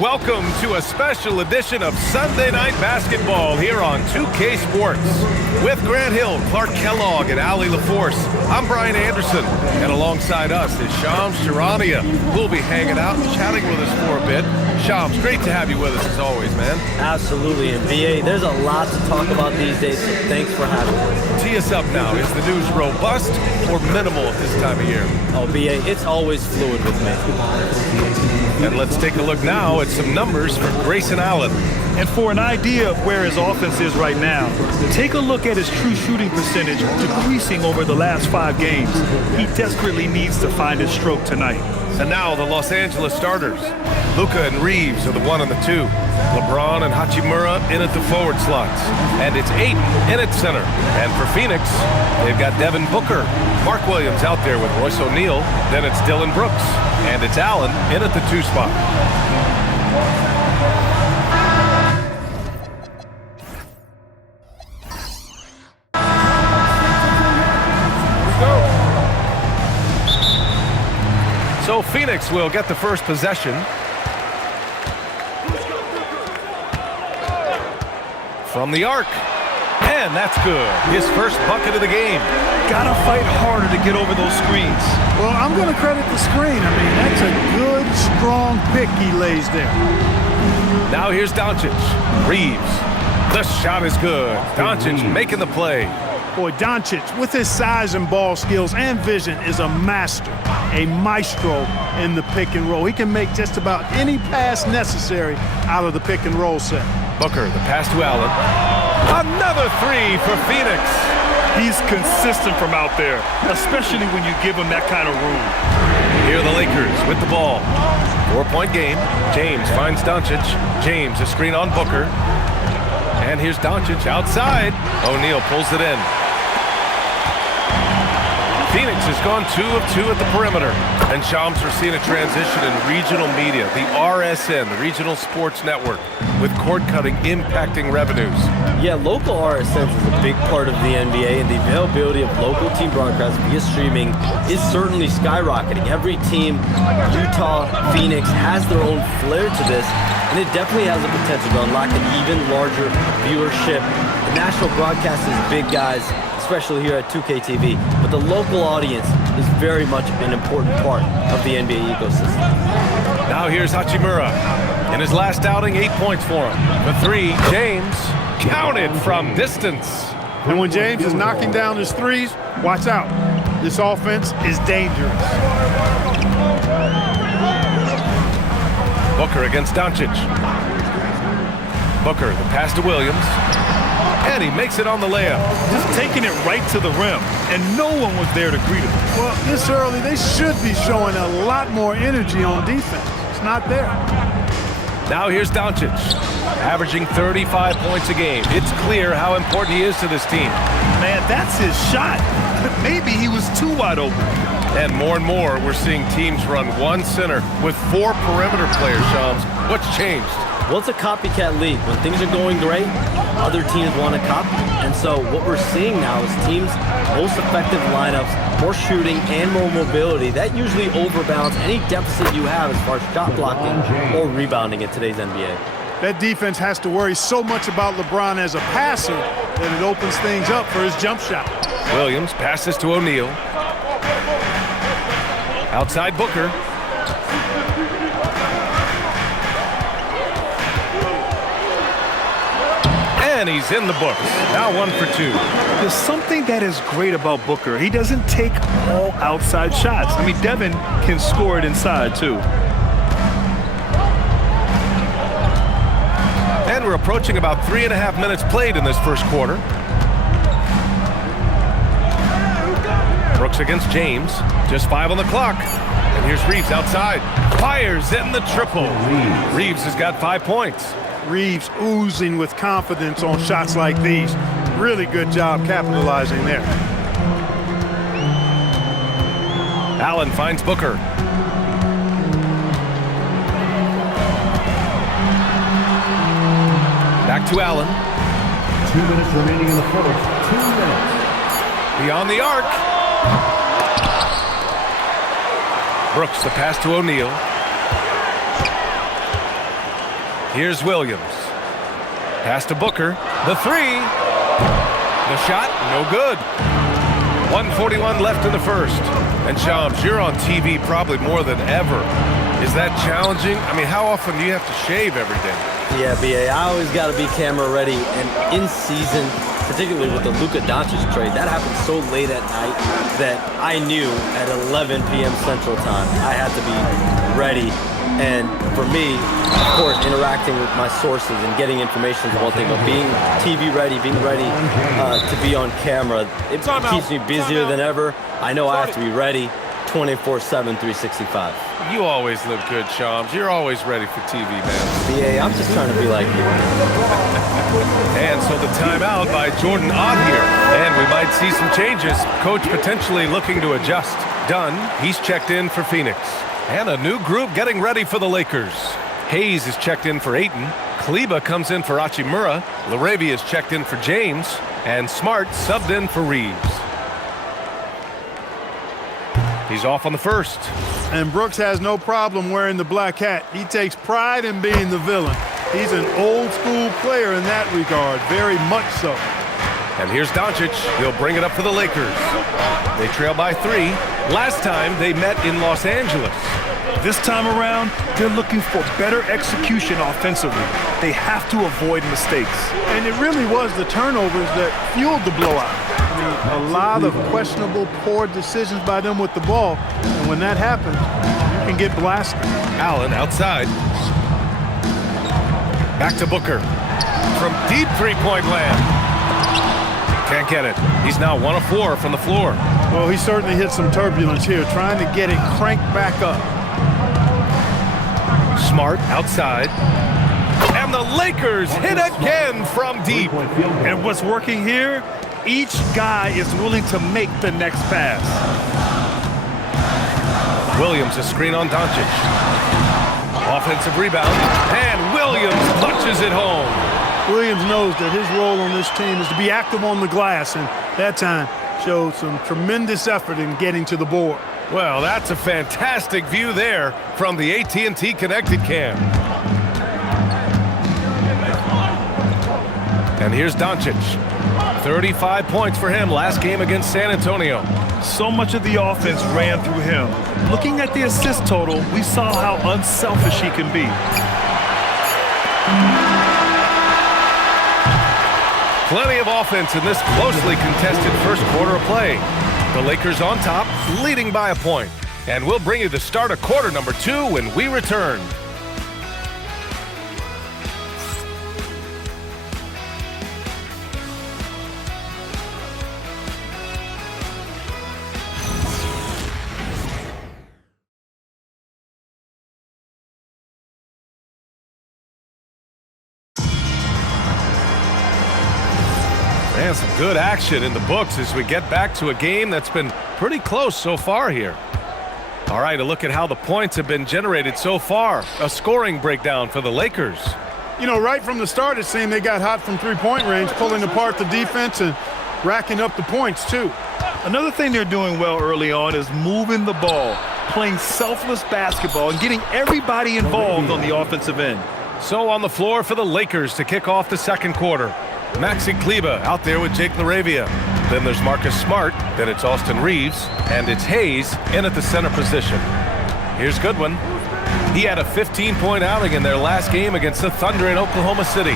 Welcome to a special edition of Sunday Night Basketball here on 2K Sports. With Grant Hill, Clark Kellogg, and Ali LaForce, I'm Brian Anderson, and alongside us is Shams Charania. We'll be hanging out and chatting with us for a bit. Shams, great to have you with us as always, man. Absolutely, and BA, there's a lot to talk about these days, so thanks for having us. Tee us up now. Is the news robust or minimal at this time of year? Oh, BA, it's always fluid with me. And let's take a look now at some numbers for Grayson Allen. And for an idea of where his offense is right now, take a look at his true shooting percentage decreasing over the last 5 games. He desperately needs to find his stroke tonight. And now the Los Angeles starters. Luka and Reeves are the 1 and the 2. LeBron and Hachimura in at the forward slots. And it's Ayton in at center. And for Phoenix, they've got Devin Booker. Mark Williams out there with Royce O'Neal. Then it's Dylan Brooks. And it's Allen in at the 2 spot. So Phoenix will get the first possession. From the arc. And that's good. His first bucket of the game. Gotta fight harder to get over those screens. Well, I'm going to credit the screen. I mean, that's a good, strong pick he lays there. Now here's Doncic. Reeves. The shot is good. Doncic making the play. Boy, Doncic, with his size and ball skills and vision, is a master, a maestro in the pick and roll. He can make just about any pass necessary out of the pick and roll set. Booker, the pass to Allen. Another 3 for Phoenix. He's consistent from out there, especially when you give him that kind of room. Here are the Lakers with the ball. 4-point game. James finds Doncic. James, a screen on Booker. And here's Doncic outside. O'Neal pulls it in. Phoenix has gone 2 of 2 at the perimeter. And Shams, are seeing a transition in regional media, the RSN, the Regional Sports Network, with cord cutting impacting revenues. Yeah, local RSNs is a big part of the NBA, and the availability of local team broadcasts via streaming is certainly skyrocketing. Every team, Utah, Phoenix, has their own flair to this, and it definitely has the potential to unlock an even larger viewership. The national broadcast is big, guys, especially here at 2K TV, but the local audience is very much an important part of the NBA ecosystem. Now here's Hachimura. In his last outing, 8 points for him. The 3, James, counted from distance. And when James is knocking down his threes, watch out. This offense is dangerous. Booker against Doncic. Booker, the pass to Williams. And he makes it on the layup. Just taking it right to the rim, and no one was there to greet him. Well, this early, they should be showing a lot more energy on defense. It's not there. Now here's Doncic, averaging 35 points a game. It's clear how important he is to this team. Man, that's his shot. Maybe he was too wide open. And more, we're seeing teams run 1 center with 4 perimeter players, Shams. What's changed? Well, it's a copycat league. When things are going great, other teams want to copy. And so what we're seeing now is teams' most effective lineups, more shooting and more mobility. That usually overbalances any deficit you have as far as shot blocking or rebounding in today's NBA. That defense has to worry so much about LeBron as a passer that it opens things up for his jump shot. Williams passes to O'Neal. Outside Booker. And he's in the books. Now 1 for 2. There's something that is great about Booker. He doesn't take all outside shots. I mean, Devin can score it inside, too. And we're approaching about 3.5 minutes played in this first quarter. Brooks against James. Just 5 on the clock. And here's Reeves outside. Fires in the triple. Reeves has got 5 points. Reeves oozing with confidence on shots like these. Really good job capitalizing there. Allen finds Booker. Back to Allen. 2 minutes remaining in the first. 2 minutes. Beyond the arc. Brooks, the pass to O'Neal. Here's Williams. Pass to Booker. The three. The shot, no good. 1:41 left in the first. And Shams, you're on TV probably more than ever. Is that challenging? I mean, how often do you have to shave every day? Yeah, BA, I always got to be camera ready. And in season, particularly with the Luka Doncic trade, that happened so late at night that I knew at 11 p.m. Central Time I had to be ready. And for me, of course, interacting with my sources and getting information is one thing, but being TV ready, being ready to be on camera, it keeps me busier than ever. I know I have to be ready 24/7, 365. You always look good, Shams. You're always ready for TV, man. BA, I'm just trying to be like you. And so the timeout by Jordan Ott here. And we might see some changes. Coach potentially looking to adjust. Dunn, he's checked in for Phoenix. And a new group getting ready for the Lakers. Hayes is checked in for Ayton. Kleba comes in for Hachimura. LaRavia is checked in for James. And Smart subbed in for Reeves. He's off on the first. And Brooks has no problem wearing the black hat. He takes pride in being the villain. He's an old school player in that regard, very much so. And here's Doncic. He'll bring it up for the Lakers. They trail by 3. Last time they met in Los Angeles. This time around, they're looking for better execution offensively. They have to avoid mistakes. And it really was the turnovers that fueled the blowout. I mean, a lot of questionable, poor decisions by them with the ball. And when that happens, you can get blasted. Allen outside. Back to Booker. From deep three-point land. Can't get it. He's now 1 of 4 from the floor. Well, he certainly hit some turbulence here, trying to get it cranked back up. Smart outside. And the Lakers hit again from deep. And what's working here, each guy is willing to make the next pass. Williams, a screen on Doncic. Offensive rebound. And Williams punches it home. Williams knows that his role on this team is to be active on the glass, and that time showed some tremendous effort in getting to the board. Well, that's a fantastic view there from the AT&T Connected Cam. And here's Doncic. 35 points for him last game against San Antonio. So much of the offense ran through him. Looking at the assist total, we saw how unselfish he can be. Plenty of offense in this closely contested first quarter of play. The Lakers on top, leading by a point. And we'll bring you the start of quarter number 2 when we return. And some good action in the books as we get back to a game that's been pretty close so far here. All right, a look at how the points have been generated so far. A scoring breakdown for the Lakers. You know, right from the start, it seemed they got hot from three-point range, pulling apart the defense and racking up the points, too. Another thing they're doing well early on is moving the ball, playing selfless basketball, and getting everybody involved on the offensive end. So on the floor for the Lakers to kick off the second quarter. Maxi Kleba out there with Jake LaRavia. Then there's Marcus Smart. Then it's Austin Reeves. And it's Hayes in at the center position. Here's Goodwin. He had a 15-point outing in their last game against the Thunder in Oklahoma City.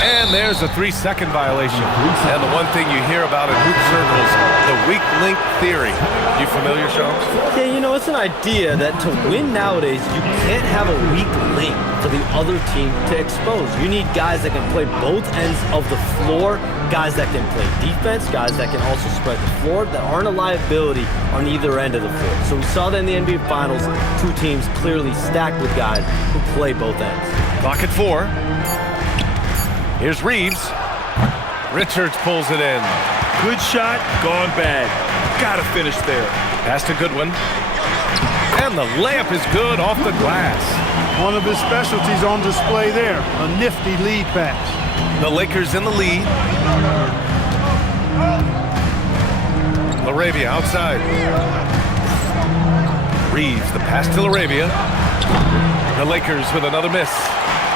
And there's a 3-second violation. And the one thing you hear about in hoop circles, the weak link theory. You familiar, Shams? Yeah, you know, it's an idea that to win nowadays, you can't have a weak link for the other team to expose. You need guys that can play both ends of the floor, guys that can play defense, guys that can also spread the floor, that aren't a liability on either end of the floor. So we saw that in the NBA Finals, 2 teams clearly stacked with guys who play both ends. Clock at 4. Here's Reeves. Richards pulls it in. Good shot, gone bad. Gotta finish there. Pass to Goodwin. And the layup is good off the glass. One of his specialties on display there, a nifty lead pass. The Lakers in the lead. LaRavia outside. Reeves, the pass to LaRavia. The Lakers with another miss.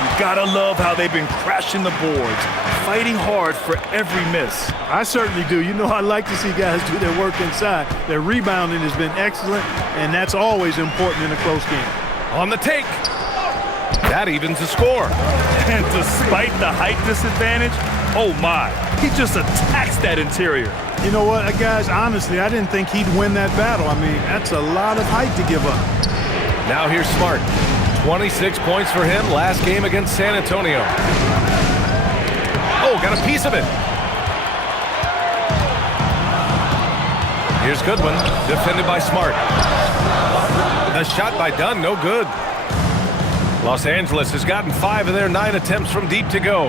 You gotta love how they've been crashing the boards, fighting hard for every miss. I certainly do. You know, I like to see guys do their work inside. Their rebounding has been excellent, and that's always important in a close game. On the take. That evens the score. And despite the height disadvantage, oh my, he just attacks that interior. You know what, guys, honestly, I didn't think he'd win that battle. I mean, that's a lot of height to give up. Now here's Smart. 26 points for him last game against San Antonio. Oh, got a piece of it. Here's Goodwin, defended by Smart. A shot by Dunn, no good. Los Angeles has gotten 5 of their 9 attempts from deep to go.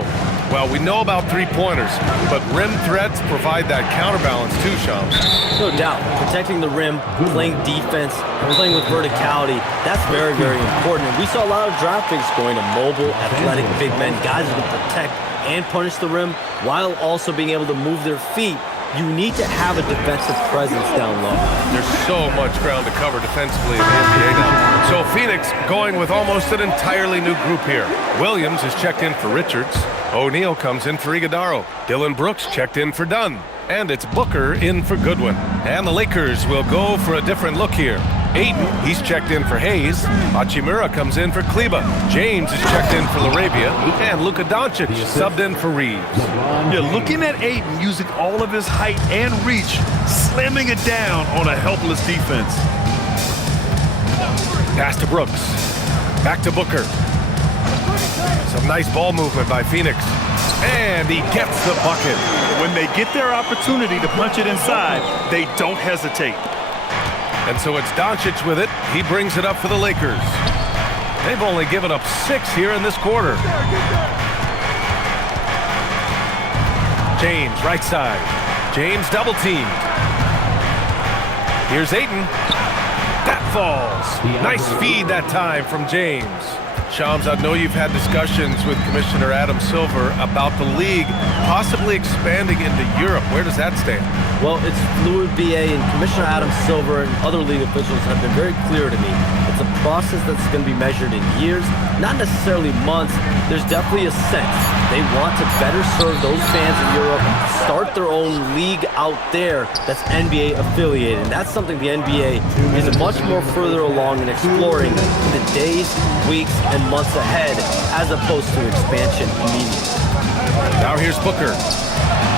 Well, we know about three-pointers, but rim threats provide that counterbalance too, Shams. No doubt. Protecting the rim, playing defense, playing with verticality, that's very, very important. And we saw a lot of draft picks going to mobile, athletic big men, guys who can protect and punish the rim while also being able to move their feet. You need to have a defensive presence down low. There's so much ground to cover defensively in the NBA now. So Phoenix going with almost an entirely new group here. Williams is checked in for Richards. O'Neal comes in for Iguodaro. Dylan Brooks checked in for Dunn. And it's Booker in for Goodwin. And the Lakers will go for a different look here. Ayton, he's checked in for Hayes. Hachimura comes in for Kleba. James is checked in for LaRavia. And Luka Doncic subbed in for Reeves. Yeah, looking at Ayton using all of his height and reach, slamming it down on a helpless defense. Pass to Brooks. Back to Booker. Some nice ball movement by Phoenix. And he gets the bucket. When they get their opportunity to punch it inside, they don't hesitate. And so it's Doncic with it. He brings it up for the Lakers. They've only given up 6 here in this quarter. James, right side. James double teamed. Here's Ayton. That falls. Nice feed that time from James. Shams, I know you've had discussions with Commissioner Adam Silver about the league possibly expanding into Europe. Where does that stand? Well, it's fluid, BA, and Commissioner Adam Silver and other league officials have been very clear to me. It's a process that's going to be measured in years, not necessarily months. There's definitely a sense they want to better serve those fans in Europe, start their own league out there that's NBA affiliated. And that's something the NBA is much more further along in exploring in the days, weeks, and months ahead, as opposed to expansion immediately. Now here's Booker,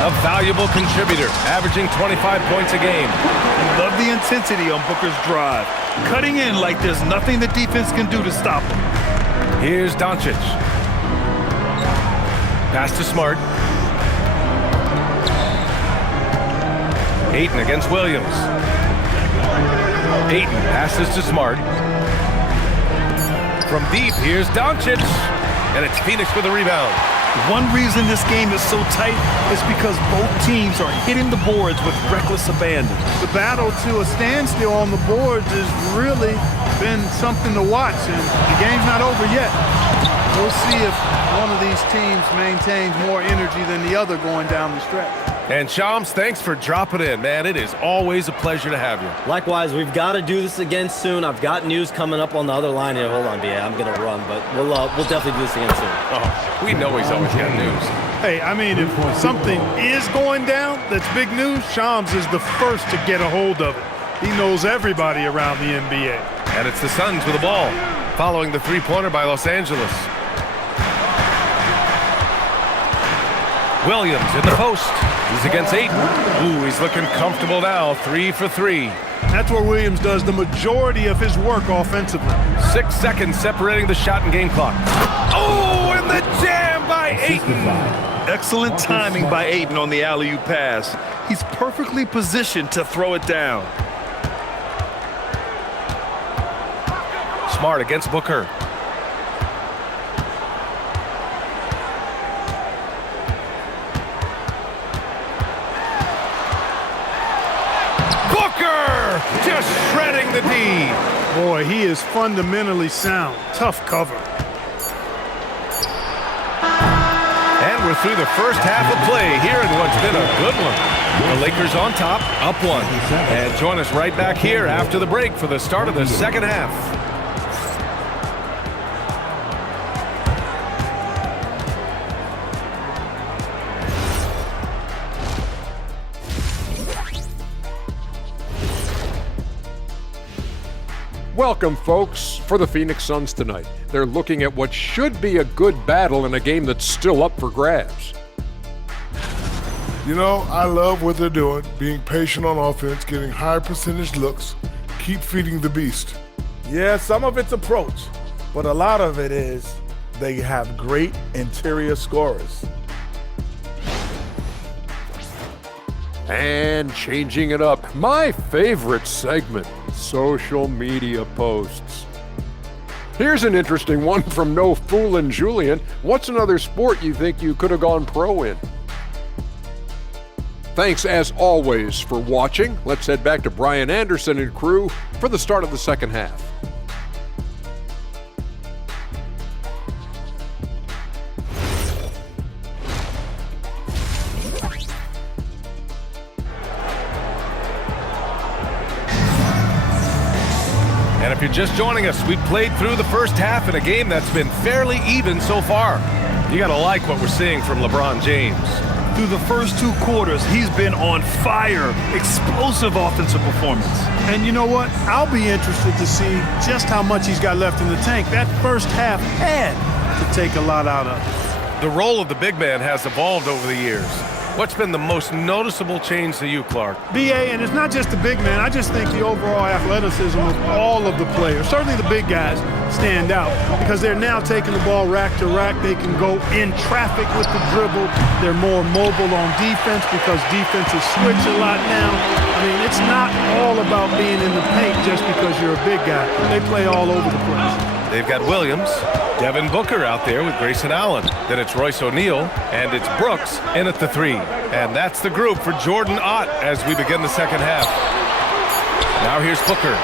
a valuable contributor, averaging 25 points a game. Love the intensity on Booker's drive, cutting in like there's nothing the defense can do to stop him. Here's Doncic. Pass to Smart. Ayton against Williams. Ayton passes to Smart. From deep, here's Doncic. And it's Phoenix with a rebound. One reason this game is so tight is because both teams are hitting the boards with reckless abandon. The battle to a standstill on the boards has really been something to watch, and the game's not over yet. We'll see if one of these teams maintains more energy than the other going down the stretch. And Shams, thanks for dropping in, man. It is always a pleasure to have you. Likewise, we've got to do this again soon. I've got news coming up on the other line here. Hold on, BA. I'm going to run, but we'll definitely do this again soon. Oh, we know he's always got news. Hey, I mean, if something is going down that's big news, Shams is the first to get a hold of it. He knows everybody around the NBA. And it's the Suns with the ball, following the three-pointer by Los Angeles. Williams in the post. He's against Ayton. Ooh, he's looking comfortable now. 3 for 3. That's where Williams does the majority of his work offensively. 6 seconds separating the shot and game clock. Oh, and the jam by Ayton. Excellent timing by Ayton on the alley-oop pass. He's perfectly positioned to throw it down. Smart against Booker. Just shredding the D. Boy, he is fundamentally sound. Tough cover. And we're through the first half of play here in what's been a good one. The Lakers on top, up 1. And join us right back here after the break for the start of the second half. Welcome, folks, for the Phoenix Suns tonight. They're looking at what should be a good battle in a game that's still up for grabs. You know, I love what they're doing, being patient on offense, getting high percentage looks, keep feeding the beast. Yeah, some of it's approach, but a lot of it is they have great interior scorers. And changing it up, my favorite segment, social media posts. Here's an interesting one from No Foolin' Julian. What's another sport you think you could have gone pro in? Thanks as always for watching. Let's head back to Brian Anderson and crew for the start of the second half. And if you're just joining us, we played through the first half in a game that's been fairly even so far. You gotta like what we're seeing from LeBron James. Through the first 2 quarters, he's been on fire. Explosive offensive performance. And you know what? I'll be interested to see just how much he's got left in the tank. That first half had to take a lot out of it. The role of the big man has evolved over the years. What's been the most noticeable change to you, Clark? BA, and it's not just the big man. I just think the overall athleticism of all of the players, certainly the big guys, stand out because they're now taking the ball rack to rack. They can go in traffic with the dribble. They're more mobile on defense because defenses switch a lot now. I mean, it's not all about being in the paint just because you're a big guy. They play all over the place. They've got Williams, Devin Booker out there with Grayson Allen. Then it's Royce O'Neal, and it's Brooks in at the 3. And that's the group for Jordan Ott as we begin the second half. Now here's Booker.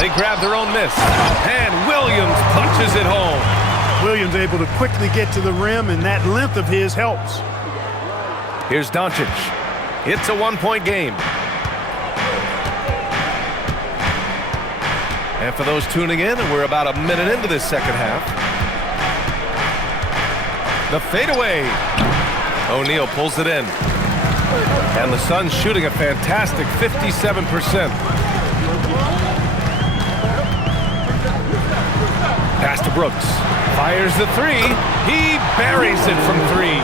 They grab their own miss, and Williams punches it home. Williams able to quickly get to the rim, and that length of his helps. Here's Doncic. It's a 1-point game. And for those tuning in, we're about a minute into this second half. The fadeaway. O'Neal pulls it in. And the Suns shooting a fantastic 57%. Pass to Brooks. Fires the 3. He buries it from 3.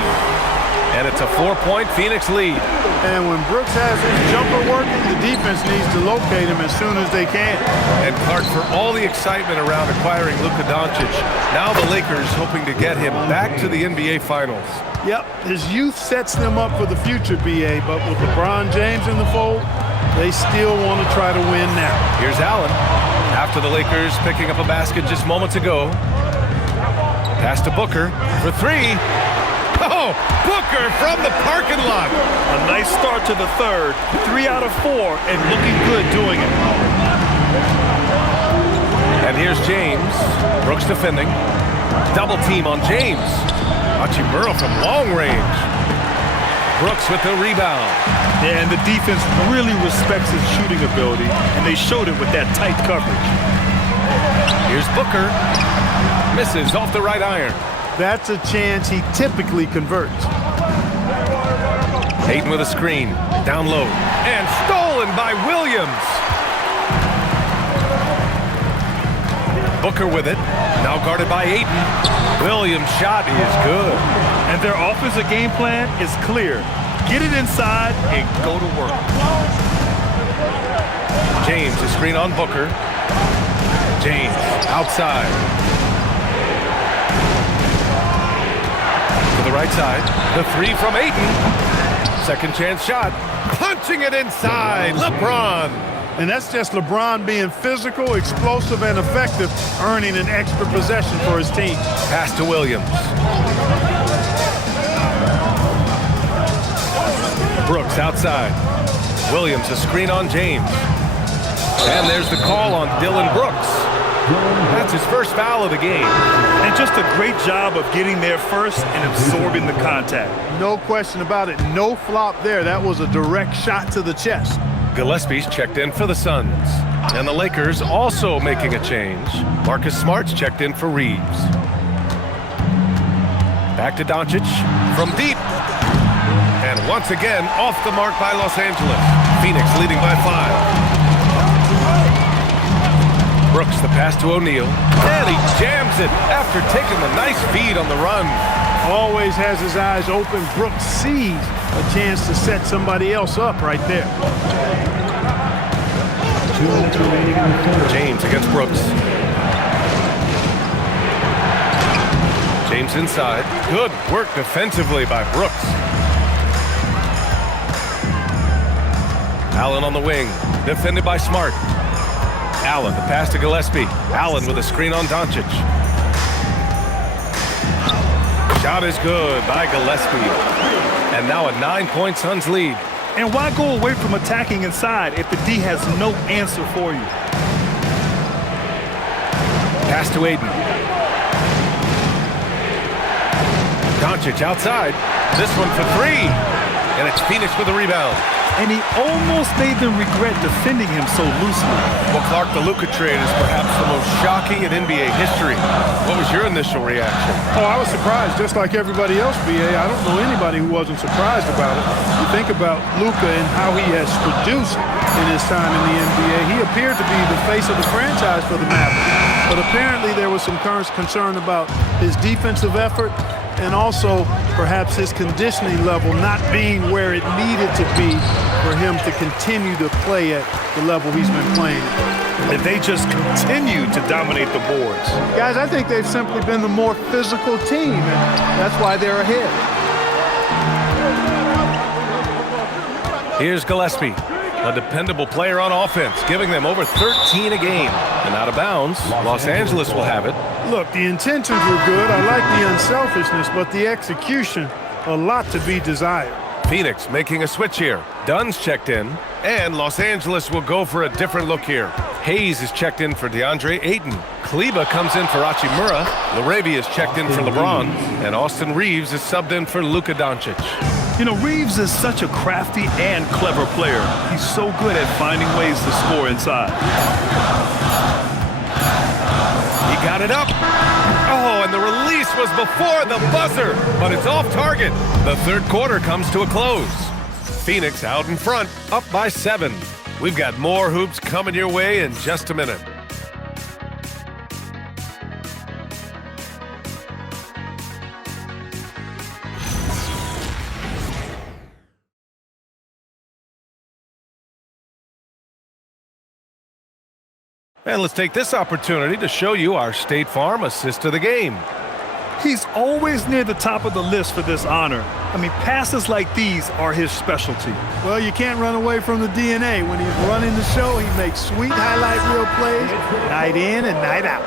And it's a 4-point Phoenix lead. And when Brooks has his jumper working, the defense needs to locate him as soon as they can. And Clark, for all the excitement around acquiring Luka Doncic, now the Lakers hoping to get him back to the NBA Finals. Yep, his youth sets them up for the future, BA, but with LeBron James in the fold, they still want to try to win now. Here's Allen. After the Lakers picking up a basket just moments ago. Pass to Booker for 3. Oh, Booker from the parking lot. A nice start to the third. 3 out of 4, and looking good doing it. And here's James. Brooks defending. Double team on James. Hachimura from long range. Brooks with the rebound. Yeah, and the defense really respects his shooting ability, and they showed it with that tight coverage. Here's Booker. Misses off the right iron. That's a chance he typically converts. Ayton with a screen. Down low. And stolen by Williams. Booker with it. Now guarded by Ayton. Williams' shot is good. And their offensive game plan is clear. Get it inside and go to work. James, a screen on Booker. James, outside. To the right side. The 3 from Ayton. Second chance shot. Punching it inside. LeBron. And that's just LeBron being physical, explosive, and effective, earning an extra possession for his team. Pass to Williams. Brooks outside. Williams, a screen on James. And there's the call on Dylan Brooks. That's his first foul of the game. And just a great job of getting there first and absorbing the contact. No question about it. No flop there. That was a direct shot to the chest. Gillespie's checked in for the Suns. And the Lakers also making a change. Marcus Smart's checked in for Reeves. Back to Doncic from deep. And once again, off the mark by Los Angeles. Phoenix leading by 5. Brooks, the pass to O'Neal, and he jams it after taking the nice feed on the run. Always has his eyes open. Brooks sees a chance to set somebody else up right there. 2 minutes remaining in the third. James against Brooks. James inside. Good work defensively by Brooks. Allen on the wing, defended by Smart. Allen, the pass to Gillespie. Allen with a screen on Doncic. Shot is good by Gillespie. And now a 9-point Suns lead. And why go away from attacking inside if the D has no answer for you? Pass to Aiden. Doncic outside. This one for three. And it's Phoenix with the rebound. And he almost made them regret defending him so loosely. Well, Clark, the Luka trade is perhaps the most shocking in NBA history. What was your initial reaction? Oh, I was surprised, just like everybody else, B.A. I don't know anybody who wasn't surprised about it. You think about Luka and how he has produced in his time in the NBA. He appeared to be the face of the franchise for the Mavericks. But apparently there was some concern about his defensive effort and also perhaps his conditioning level not being where it needed to be for him to continue to play at the level he's been playing. And they just continue to dominate the boards. Guys, I think they've simply been the more physical team, and that's why they're ahead. Here's Gillespie, a dependable player on offense, giving them over 13 a game. And out of bounds, Los Angeles will have it. Look, the intentions were good. I like the unselfishness, but the execution, a lot to be desired. Phoenix making a switch here. Dunn's checked in, and Los Angeles will go for a different look here. Hayes is checked in for DeAndre Ayton. Kleba comes in for Hachimura. Laravia is checked in for LeBron, and Austin Reeves is subbed in for Luka Doncic. You know, Reeves is such a crafty and clever player. He's so good at finding ways to score inside. He got it up. Oh, and the release was before the buzzer, but it's off target. The third quarter comes to a close. Phoenix out in front, up by 7. We've got more hoops coming your way in just a minute. And let's take this opportunity to show you our State Farm assist of the game. He's always near the top of the list for this honor. I mean, passes like these are his specialty. Well, you can't run away from the DNA. When he's running the show, he makes sweet highlight reel plays, night in and night out.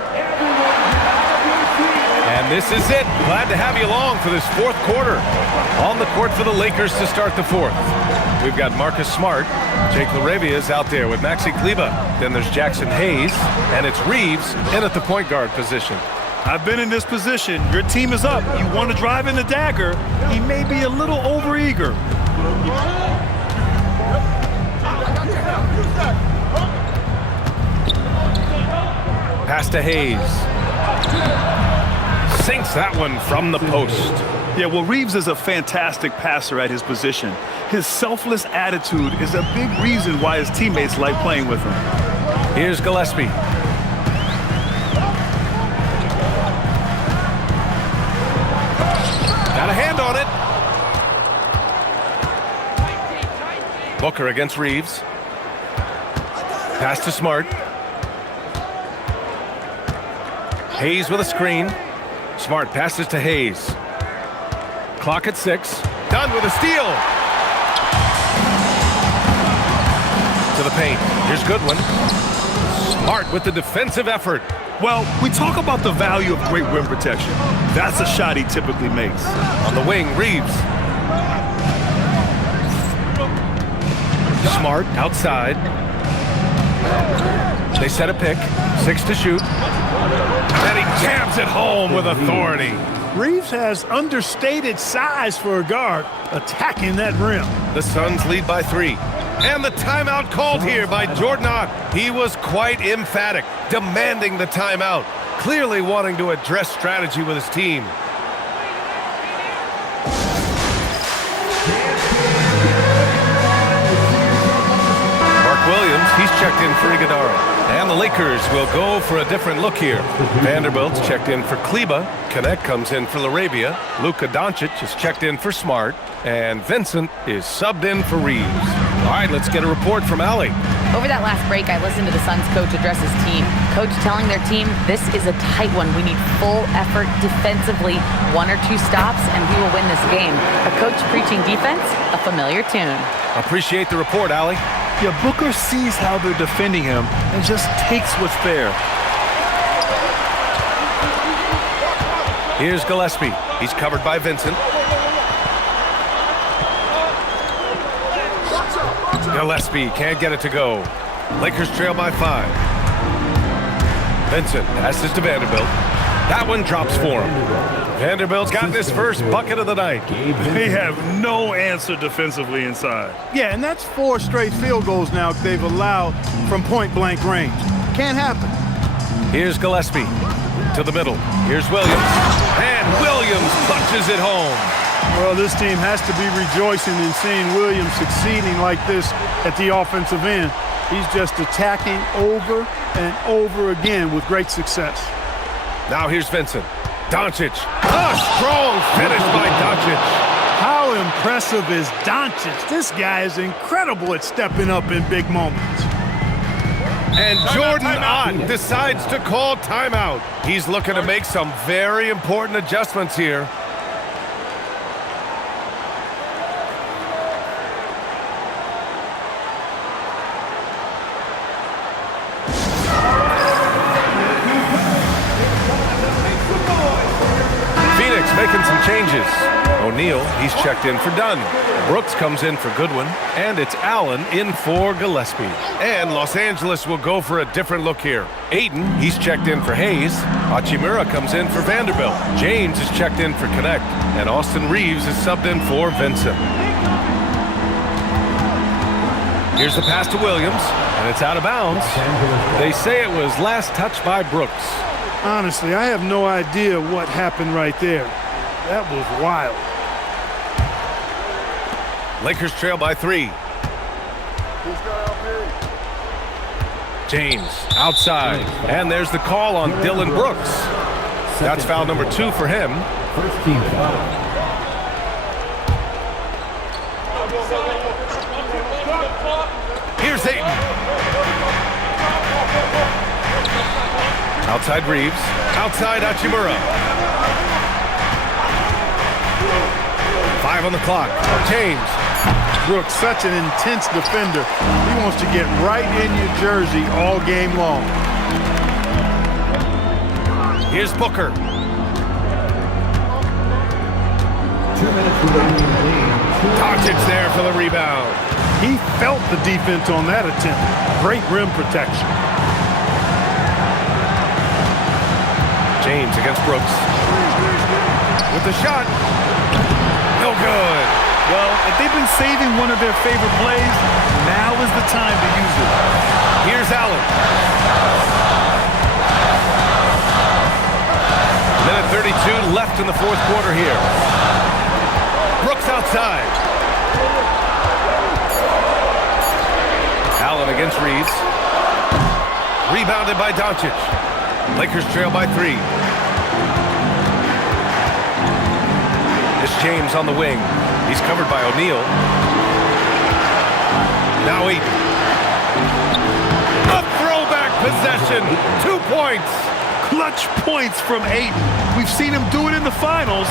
And this is it. Glad to have you along for this fourth quarter. On the court for the Lakers to start the fourth. We've got Marcus Smart. Jake Laravia is out there with Maxi Kleba. Then there's Jackson Hayes, and it's Reeves in at the point guard position. I've been in this position. Your team is up. You want to drive in the dagger. He may be a little overeager. Pass to Hayes. Sinks that one from the post. Yeah, well, Reeves is a fantastic passer at his position. His selfless attitude is a big reason why his teammates like playing with him. Here's Gillespie. Got a hand on it. Booker against Reeves. Pass to Smart. Hayes with a screen. Smart passes to Hayes. Clock at 6. Dunn with a steal. To the paint. Here's Goodwin. Smart with the defensive effort. Well, we talk about the value of great rim protection. That's a shot he typically makes. On the wing, Reeves. Smart outside. They set a pick. 6 to shoot. And he jams it home with authority. Reeves has understated size for a guard, attacking that rim. The Suns lead by 3. And the timeout called here by Jordan Ott. He was quite emphatic, demanding the timeout, clearly wanting to address strategy with his team. Mark Williams, he's checked in for Iguodala. And the Lakers will go for a different look here. Vanderbilt's checked in for Kleba. Connect comes in for Laravia. Luka Doncic is checked in for Smart. And Vincent is subbed in for Reeves. All right, let's get a report from Allie. Over that last break, I listened to the Suns coach address his team. Coach telling their team, this is a tight one. We need full effort defensively. 1 or 2 stops, and we will win this game. A coach preaching defense, a familiar tune. Appreciate the report, Allie. Yeah, Booker sees how they're defending him and just takes what's there. Here's Gillespie. He's covered by Vincent. Gillespie can't get it to go. Lakers trail by 5. Vincent passes to Vanderbilt. That one drops for him. Vanderbilt's gotten his first bucket of the night. They have no answer defensively inside. Yeah, and that's 4 straight field goals now they've allowed from point-blank range. Can't happen. Here's Gillespie to the middle. Here's Williams. And Williams punches it home. Well, this team has to be rejoicing in seeing Williams succeeding like this at the offensive end. He's just attacking over and over again with great success. Now here's Vincent. Doncic. A strong finish by Doncic. How impressive is Doncic? This guy is incredible at stepping up in big moments. And Jordan Ott decides to call timeout. He's looking to make some very important adjustments here. Making some changes. O'Neal, he's checked in for Dunn. Brooks comes in for Goodwin, and it's Allen in for Gillespie. And Los Angeles will go for a different look here. Ayton, he's checked in for Hayes. Hachimura comes in for Vanderbilt. James is checked in for Connect, and Austin Reeves is subbed in for Vincent. Here's the pass to Williams, and it's out of bounds. They say it was last touched by Brooks. Honestly, I have no idea what happened right there. That was wild. Lakers trail by 3. James outside. And there's the call on Dylan Brooks. That's foul number 2 for him. First team foul. Here's Ayton. Outside Reeves. Outside Hachimura. 5 on the clock. James. Brooks, such an intense defender. He wants to get right in your jersey all game long. Here's Booker. 2 minutes remaining in the lead. Doncic there for the rebound. He felt the defense on that attempt. Great rim protection. James against Brooks. With the shot. No good. Well, if they've been saving one of their favorite plays, now is the time to use it. Here's Allen. Minute 32 left in the 4th quarter here. Brooks outside. Allen against Reeves. Rebounded by Doncic. Lakers trail by 3. It's James on the wing. He's covered by O'Neal. Now Ayton. A throwback possession. 2 points. Clutch points from Ayton. We've seen him do it in the finals.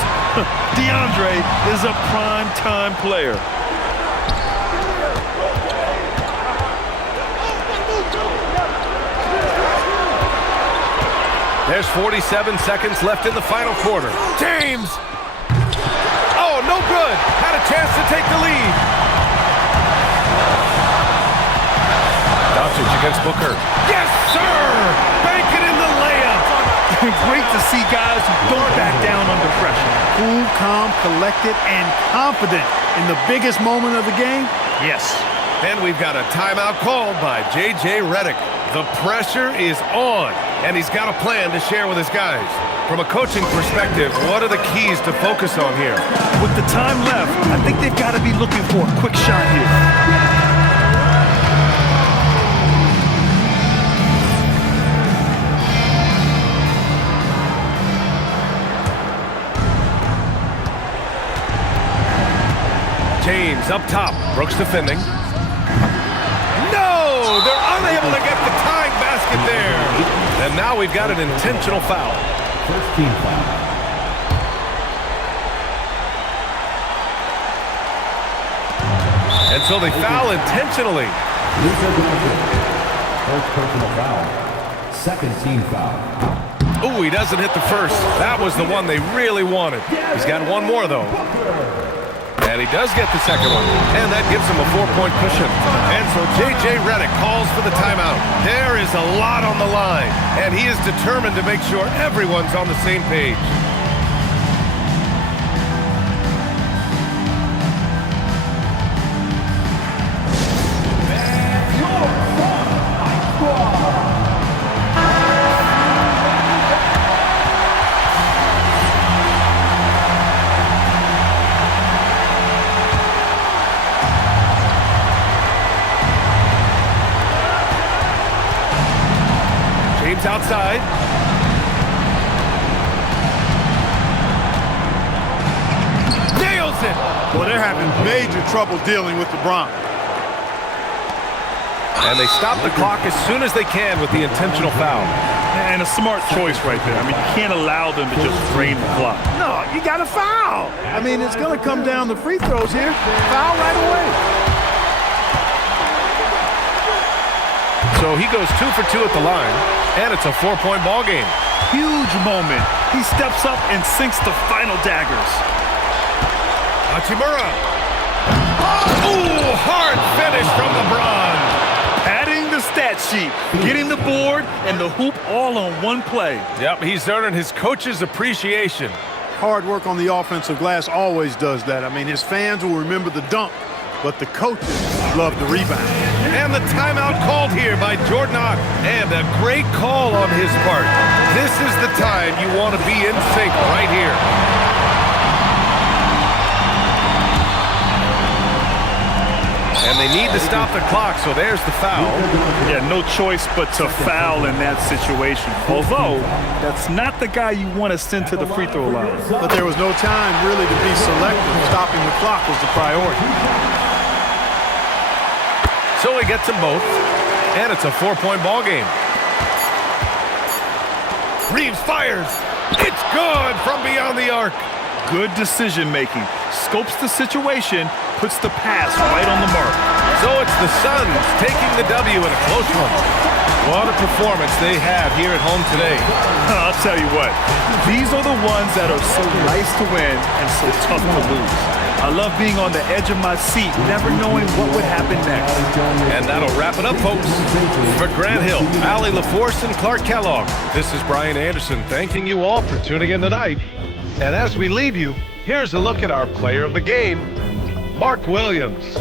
DeAndre is a prime-time player. There's 47 seconds left in the final quarter. James! Oh, no good! Had a chance to take the lead. Doncic against Booker. Yes, sir! Bank it in the layup! Great to see guys who don't back down under pressure. Cool, calm, collected, and confident in the biggest moment of the game? Yes. And we've got a timeout called by J.J. Redick. The pressure is on, and he's got a plan to share with his guys. From a coaching perspective, what are the keys to focus on here? With the time left, I think they've got to be looking for a quick shot here. Reeves up top. Brooks defending. No! They're unable to get the tying basket there. And now we've got an intentional foul. First team foul. And so they foul intentionally. First personal foul. Second team foul. Ooh, he doesn't hit the first. That was the one they really wanted. He's got one more, though. And he does get the second one. And that gives him a 4-point cushion. And so J.J. Redick calls for the timeout. There is a lot on the line. And he is determined to make sure everyone's on the same page. Outside. Nails it! Well, they're having major trouble dealing with LeBron. And they stop the clock as soon as they can with the intentional foul. And a smart choice right there. I mean, you can't allow them to just drain the clock. No, you got to foul. I mean, it's going to come down to free throws here. Foul right away. So he goes 2 for 2 at the line, and it's a 4-point ball game. Huge moment. He steps up and sinks the final daggers. Hachimura. Ooh, hard finish from LeBron. Padding the stat sheet, getting the board and the hoop all on one play. Yep, he's earning his coach's appreciation. Hard work on the offensive glass always does that. I mean, his fans will remember the dunk, but the coaches love the rebound. And the timeout called here by Jordan Ott. And a great call on his part. This is the time you want to be in sync right here. And they need to stop the clock, so there's the foul. Yeah, no choice but to foul in that situation. Although, that's not the guy you want to send to the free throw line. But there was no time really to be selective. Stopping the clock was the priority. So he gets them both, and it's a 4-point ball game. Reeves fires. It's good from beyond the arc. Good decision making. Scopes the situation, puts the pass right on the mark. So it's the Suns taking the W in a close one. What a performance they have here at home today. I'll tell you what, these are the ones that are so nice to win and so tough to lose. I love being on the edge of my seat, never knowing what would happen next. And that'll wrap it up, folks. For Grant Hill, Allie LaForce, and Clark Kellogg, this is Brian Anderson thanking you all for tuning in tonight. And as we leave you, here's a look at our player of the game, Mark Williams.